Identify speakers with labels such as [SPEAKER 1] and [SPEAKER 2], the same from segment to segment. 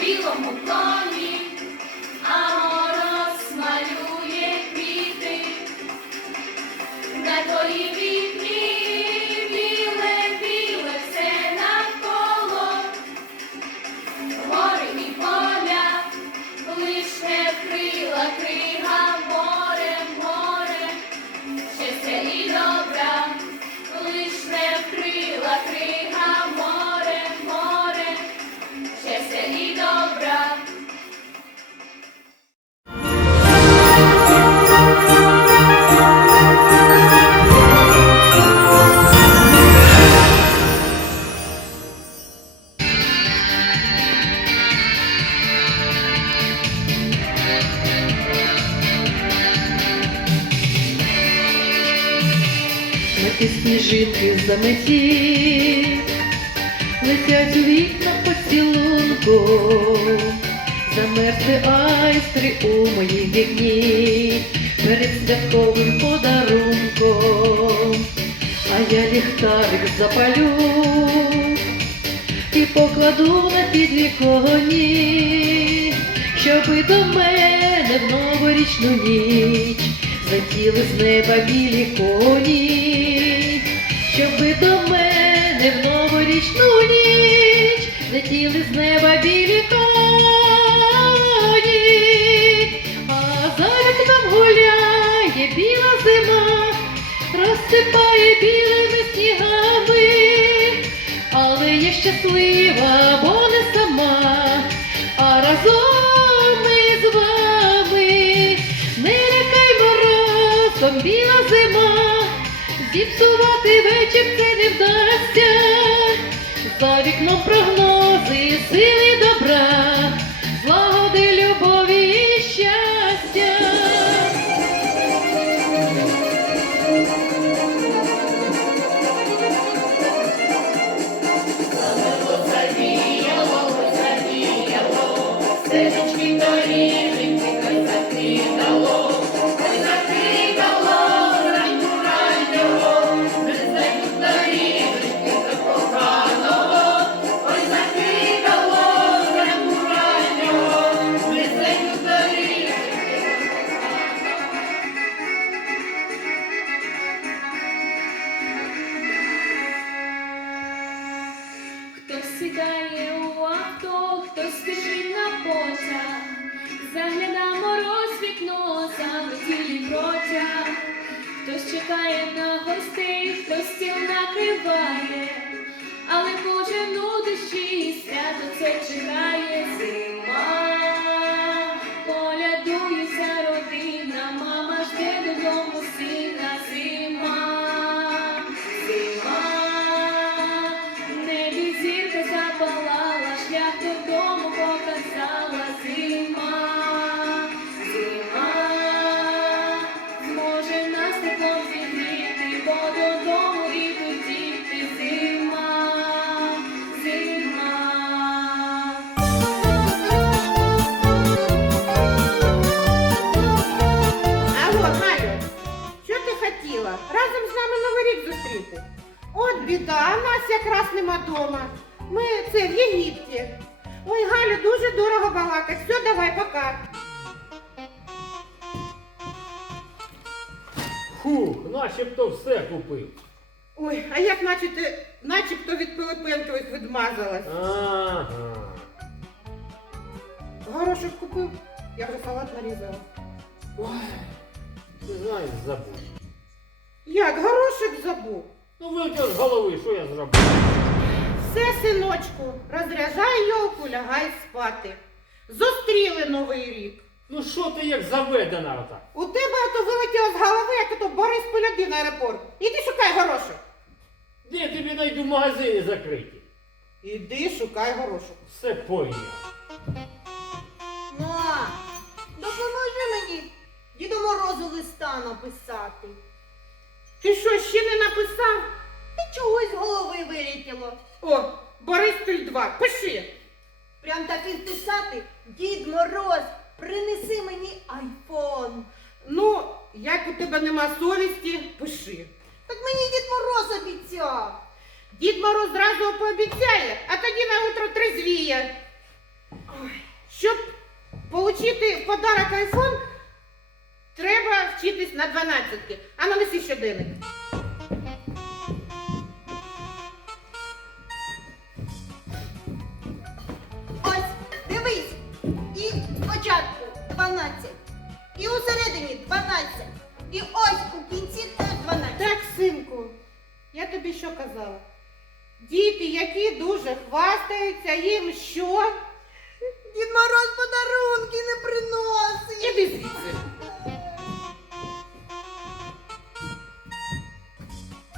[SPEAKER 1] білому коні, а мороз малює квіти, на твої вікні
[SPEAKER 2] сніжинки заметі, летять у вікна поцілунком, замерзли айстри у моїм вікні перед святковим подарунком, а я ліхтарик запалю і покладу на підвіконні, щоби до мене в новорічну ніч злетіли з неба білі коні, щоби до мене в новорічну ніч летіли з неба білі коні, а за вікном гуляє біла зима, розсипає білими снігами, але я щаслива, бо зіпсувати вечір це не вдасться. За вікном прогнози,
[SPEAKER 1] гостей, хто стіл накриває, але кожен у душі свято це чекає зима,
[SPEAKER 3] От біда, а нас якраз нема дома. Ми це в Єгипті. Ой, Галю, дуже дорого балакать. Все, давай, пока.
[SPEAKER 4] Фух, начебто все купив.
[SPEAKER 3] Ой, а як наче ти, начебто від Пилипенкових відмазалась.
[SPEAKER 4] Ага.
[SPEAKER 3] Горошок купив, я вже салат нарізала.
[SPEAKER 4] Ой, ти знаєш, забув.
[SPEAKER 3] Як, горошок забув?
[SPEAKER 4] Ну вилетіло з голови, що я зробив?
[SPEAKER 3] Все, синочку, розряджай йолку, лягай спати. Зустріли новий рік.
[SPEAKER 4] Ну що ти як заведена ота?
[SPEAKER 3] У тебе ото вилетіло з голови, як ото Борис на аеропорт. Іди шукай горошок.
[SPEAKER 4] Де тобі найду магазини закриті?
[SPEAKER 3] Іди шукай горошок.
[SPEAKER 4] Все поїв.
[SPEAKER 5] Ма, допоможи мені Діду Морозу листа написати.
[SPEAKER 3] Ти що, ще не написав?
[SPEAKER 5] Та чогось з голови вилетіло.
[SPEAKER 3] О, Бориспіль 2, пиши.
[SPEAKER 5] Прям так і вписати. Дід Мороз, принеси мені айфон.
[SPEAKER 3] Ну, як у тебе нема совісті, пиши.
[SPEAKER 5] Так мені Дід Мороз обіцяв.
[SPEAKER 3] Дід Мороз зразу пообіцяє, а тоді на утро трезвіє. Щоб отримати в подарок айфон, треба вчитись на 12. А ну неси щоденник.
[SPEAKER 5] Ось, дивись. І спочатку 12. І у середині 12. І ось у кінці теж 12.
[SPEAKER 3] Так, синку, я тобі що казала? Діти, які дуже хвастаються, їм що?
[SPEAKER 5] Дід Мороз подарунки не приносить.
[SPEAKER 3] Іди звідси.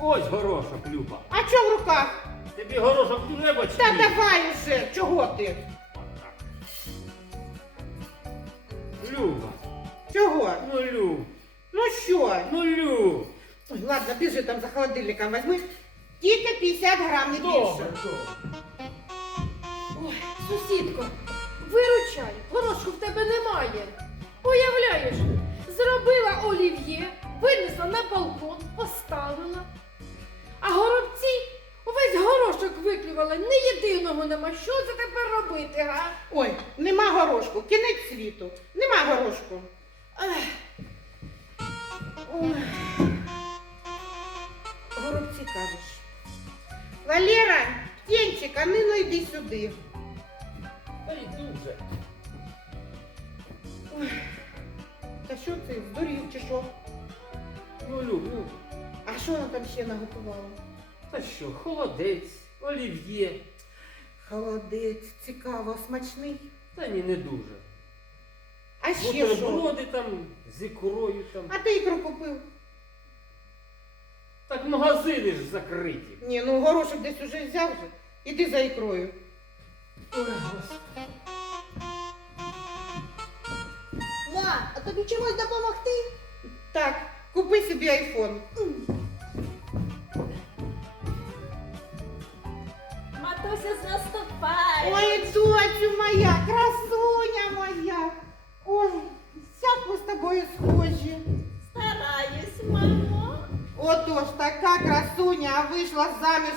[SPEAKER 4] Ось горошок, Люба.
[SPEAKER 3] А що в руках?
[SPEAKER 4] Тобі горошок треба чи
[SPEAKER 3] Та
[SPEAKER 4] ні?
[SPEAKER 3] давай уже, чого ти?
[SPEAKER 4] Отак. Люба,
[SPEAKER 3] Чого?
[SPEAKER 4] ну Люб,
[SPEAKER 3] Ну що?
[SPEAKER 4] ну Люб.
[SPEAKER 3] Ой, ладно, біжи там за холодильником возьми. Тільки 50 грам, не більше.
[SPEAKER 4] добре.
[SPEAKER 2] Ой, сусідко, виручай, горошку в тебе немає. Уявляєш, зробила олів'є, винесла на балкон, поставила. А горобці увесь горошок виклювала, ні єдиного нема. Що це тепер робити, га?
[SPEAKER 3] Ой, нема горошку, кінець світу. Нема горошку. Ех. Ой. Горобці кажеш. Валера, Птенчик, а ну йди сюди.
[SPEAKER 4] Та йду вже.
[SPEAKER 3] Та що ти, здурів чи що?
[SPEAKER 4] Ну Люб, ну.
[SPEAKER 3] А що вона там ще наготувала?
[SPEAKER 4] Та що, холодець, олів'є.
[SPEAKER 3] Холодець, цікаво, смачний.
[SPEAKER 4] Та ні, не дуже.
[SPEAKER 3] А ще що?
[SPEAKER 4] Бутерброди там з ікрою там.
[SPEAKER 3] А ти ікру купив?
[SPEAKER 4] Так магазини ж закриті.
[SPEAKER 3] Ні, ну горошок десь уже взяв же. Іди за ікрою.
[SPEAKER 4] Ой, Господи.
[SPEAKER 5] А тобі чимось допомогти?
[SPEAKER 3] Так, купи собі айфон.
[SPEAKER 5] Матуся з наступає.
[SPEAKER 3] Ой, доцю моя, красуня моя. Ой, як ми з тобою схожі.
[SPEAKER 5] Стараюсь, мамо.
[SPEAKER 3] Отож, така красуня, а вийшла заміж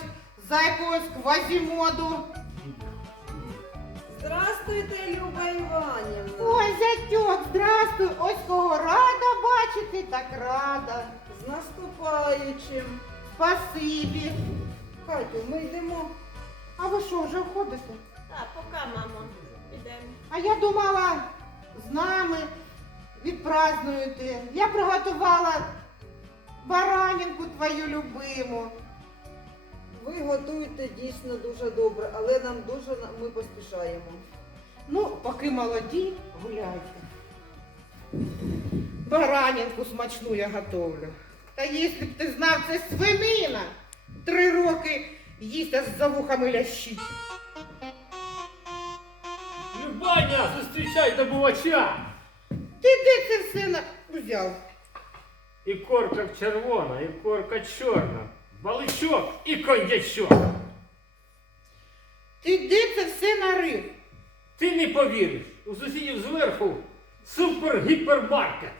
[SPEAKER 3] за якогось квазімоду.
[SPEAKER 5] Здравствуйте, Люба Іванівна.
[SPEAKER 3] Ой, зятьок, здрастуй, ось кого рада бачити, так рада.
[SPEAKER 5] З наступаючим.
[SPEAKER 3] Спасибі.
[SPEAKER 5] Катю, ми йдемо.
[SPEAKER 3] А ви що, вже входите?
[SPEAKER 5] Так, пока, мамо. Ідемо.
[SPEAKER 3] А я думала, з нами відпразнуєте. Я приготувала баранінку твою любиму.
[SPEAKER 6] Ви готуєте дійсно дуже добре, але нам дуже ми поспішаємо.
[SPEAKER 3] Ну, поки молоді, гуляйте. Баранінку смачну я готовлю. Та якщо б ти знав, це свинина. Три роки їсть, а за вухами лящить.
[SPEAKER 4] Любаня, зустрічай добувача!
[SPEAKER 3] Ти де це все на... взяв?
[SPEAKER 4] І корка червона, і корка чорна, баличок і коньячок.
[SPEAKER 3] Ти де це все нарив?
[SPEAKER 4] Ти не повіриш, у сусідів зверху супер-гіпермаркет.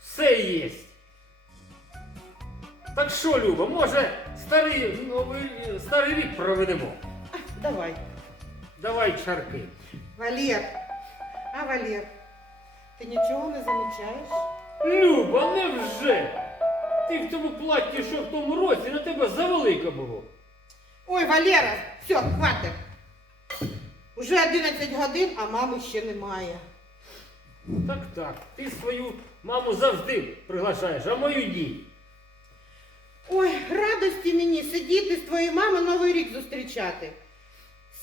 [SPEAKER 4] Все є. Так що, Люба, може старий, новий, старий рік проведемо?
[SPEAKER 3] Давай.
[SPEAKER 4] Давай чарки.
[SPEAKER 3] Валер. А, Валер, ти нічого не замічаєш?
[SPEAKER 4] Люба, невже? Ти в тому платі, що в тому році на тебе завелике було.
[SPEAKER 3] Ой, Валера, все, хватить. Уже 11 годин, а мами ще немає.
[SPEAKER 4] Так, так. Ти свою маму завжди приглашаєш, а мою ні.
[SPEAKER 3] Радості мені сидіти з твоєю мамою Новий рік зустрічати.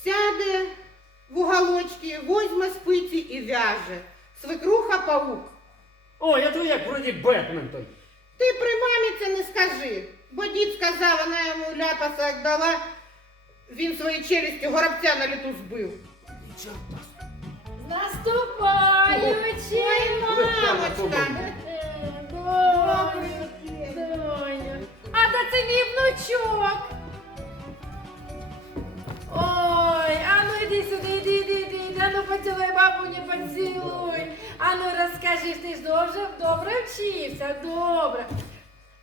[SPEAKER 3] Сяде в уголочки, возьме спиці і в'яже. Свекруха паук.
[SPEAKER 4] О, я то як вроді Бетмен той.
[SPEAKER 3] Ти при мамі це не скажи, бо дід сказав, вона йому ляпаса як дала, він свої челюсті горобця на літу збив.
[SPEAKER 5] З
[SPEAKER 7] Наступаючи!
[SPEAKER 3] Мамочка.
[SPEAKER 7] Доню, мій внучок. Ой, а ну йди сюди, йди, йди, йди, йди, а ну поцілуй бабуню, поцілуй. А ну розкажи, ти ж добре, добре вчився, добре.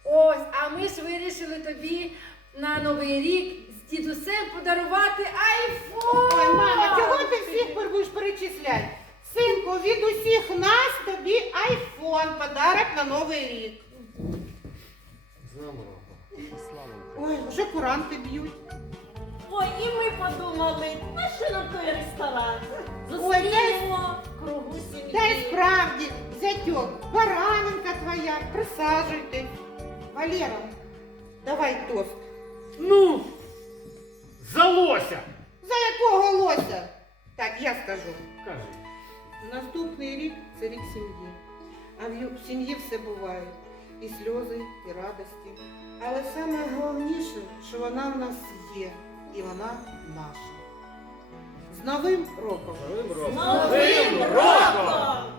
[SPEAKER 7] Ось, а ми ж вирішили тобі на Новий рік з дідусем подарувати айфон.
[SPEAKER 3] Ой, мама, чого ти всіх будеш перечисляти? Синку, від усіх нас тобі айфон, подарок на Новий рік. Ой, вже куранти б'ють.
[SPEAKER 8] Ой, і ми подумали, на що нам той ресторан?
[SPEAKER 3] Ой,
[SPEAKER 8] Зустрінемо кругу сім'ї.
[SPEAKER 3] Та й справді, зятьок, бараненька твоя, присаджуйтесь. Валера, давай тост.
[SPEAKER 4] Ну, залося!
[SPEAKER 3] За якого лося? Так, я скажу.
[SPEAKER 4] Кажи.
[SPEAKER 3] Наступний рік це рік сім'ї. А в ю- в сім'ї все буває. І сльози, і радості. Але саме головніше, що вона в нас є, і вона наша. З Новим роком!
[SPEAKER 4] Новим роком!
[SPEAKER 8] Новим роком!